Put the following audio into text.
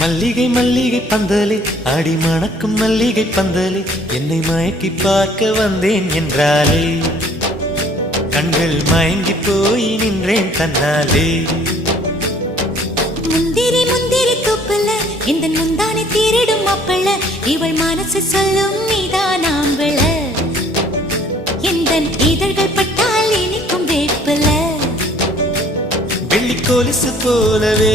மல்லிகை மல்லிகை பந்தலே ஆடி மணக்கும் மல்லிகை பந்தலே என்னை மயக்கி பார்க்க வந்தேன் என்றாலே கண்கள் மயங்கி போய் நின்றேன் தன்னாலே. முந்திரி முந்திரி தூப்பல இந்த முந்தானை தீரிடும் அப்பள இவள் மனசு சொல்லும் நீதான் ஆம்பள இந்த இதழ்கள் பட்டால் இனிக்கும் வேப்பல. வெள்ளி கொலுசு போலவே